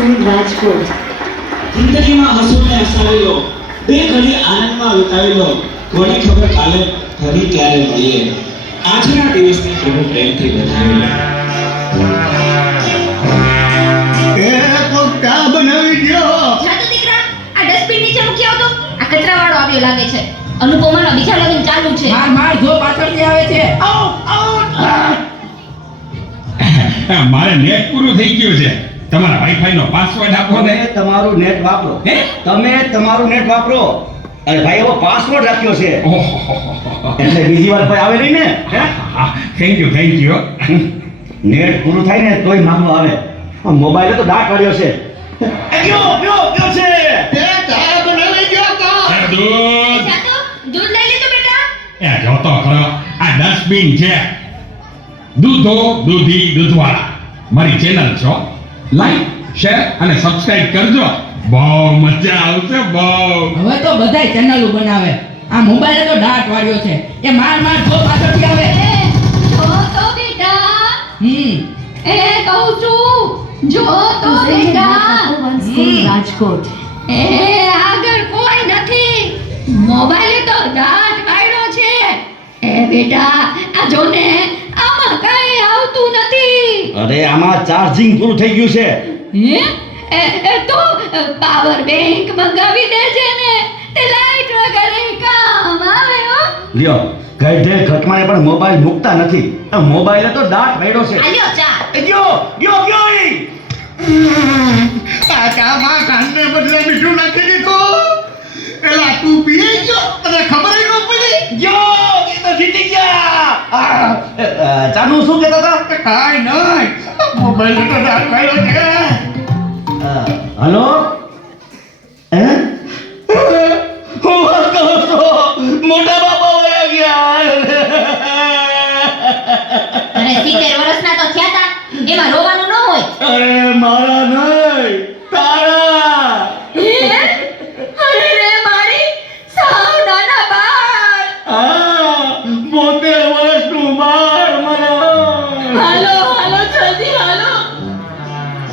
School Rajkot. જિંદગીમાં હસુને હસાવેલો, બે ઘડી આનંદમાં વિતાવેલો, કોને ખબર કાલે ફરી ક્યારે મળીએ. આજના દિવસને પ્રભુ પ્રેમથી વધાવેલો. ચા બનાવી ગયો. જાતો દીકરા, આ ડસ્ટબિન નીચે મૂકી આવતો. આ કચરાવાળો આવ્યો લાગે છે. અનુપમાનો બીજા લગ્ન ચાલુ છે. માર જો પાછળથી આવે છે. મારે નેટ પૂરું થઈ ગયું છે. તમારા વાઈફાઈ નો પાસવર્ડ આપો ને. તમે તમારું નેટ વાપરો. હે? તમે તમારું નેટ વાપરો. અરે ભાઈ એવો પાસવર્ડ રાખ્યો છે ઓહો, એટલે બીજી વાર કોઈ આવે નહીં ને. હે? Thank you. નેટ પૂરું થાય ને તોય માંગો આવે. આ મોબાઈલે તો દાટ કાઢ્યો છે. ગયો છે. તે ચા બનાવી ગયો તો. દૂધ જાતો, દૂધ લઈ લીધું બેટા? એ જોતો ખરો, આ ડસ્ટબિન છે. દૂધો દૂધી દૂધવાળા મારી ચેનલ છો. લાઈક શેર અને સબસ્ક્રાઇબ કરજો. બહુ મજા આવશે બહુ. હવે તો બધાય ચેનલો બનાવે. આ મોબાઈલે તો દાટ વાળ્યો છે. એ માર જો પાછળથી આવે. જો તો બેટા, હમ એ કહું છું, જો તો બેટા. સ્કૂલ રાજકોટ. એ આગળ કોઈ નથી. મોબાઈલે તો દાંત વાળ્યો છે. એ બેટા, આ જો ને, આમાં કઈ આવતું નથી. અરે આમાં ચાર્જિંગ પૂરું થઈ ગયું છે. હે? તો પાવર બેંક મંગાવી દેજે ને. તે લાઈટ વગર કામ આવે હો. લ્યો ગઈઢે ઘટમાને પણ મોબાઈલ મૂકતા નથી. આ મોબાઈલે તો દાટ વાળ્યો છે. આલ્યો ચા. ગયો ઈ. આ ચામાં કાંદને બદલે મીઠું નાખી દીધું. એલા તું પીએ ગયો તને ખબર ય ન પડી. ગયો એ તો જીતી ગયા. ચાનું શું કહેતા હતા? કાઈ નહીં, મોબાઈલ તો દાટ વાળ્યો છે. હલો હે હું વાત કહું છું, મોટા બાપા વયા ગયા. અરે 70 વર્ષના તો થયા તા. એમાં રોવાનું ન હોય. અરે મારા નહીં, તારા. અરે રે મારી સાવ નાના બાળ. હા 72 વર્ષનું બાળ મારા. હાલો જલ્દી હાલો.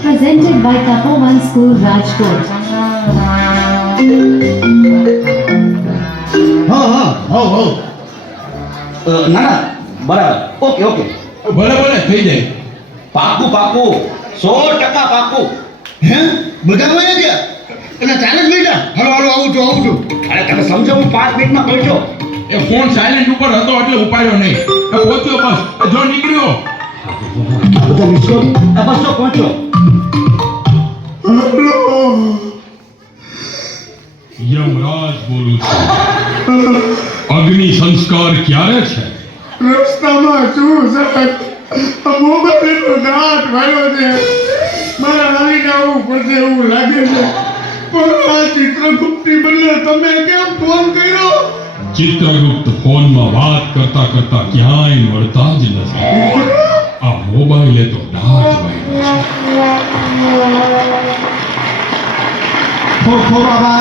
Presented by Tapovan School Rajkot. ના બરાબર. ઓકે ભલે થઈ જાય. પાકું 100% પાકું. હે બધા વયા ગયા એટલે ચાલે જ બેટા. હાલો આવું છું. અરે તમે સમજો, હું 5 મિનિટમાં પહોંચ્યો. એ ફોન સાયલેન્ટ ઉપર હતો એટલે ઉપાડ્યો નહીં. એ પહોંચ્યો બસ. જો નીકળ્યો. બધા મિસ કોલ. બસ તો પહોંચ્યો. યમરાજ બોલું છું. અગ્નિ સંસ્કાર ક્યારે છે? રસ્તામાં છું સાહેબ. મોબાઈલ નો દાંત વાળ્યો છે. મારા આવીને આવવું પડશે એવું લાગે છે. પણ આ ચિત્રગુપ્તની બદલે તમે કેમ ફોન કર્યો? ચિત્રગુપ્ત ફોનમાં વાત કરતા ક્યાંય મળતા જ નથી. આ મોબાઈલે તો દાંત વાળ્યો છે. ખો બાબા.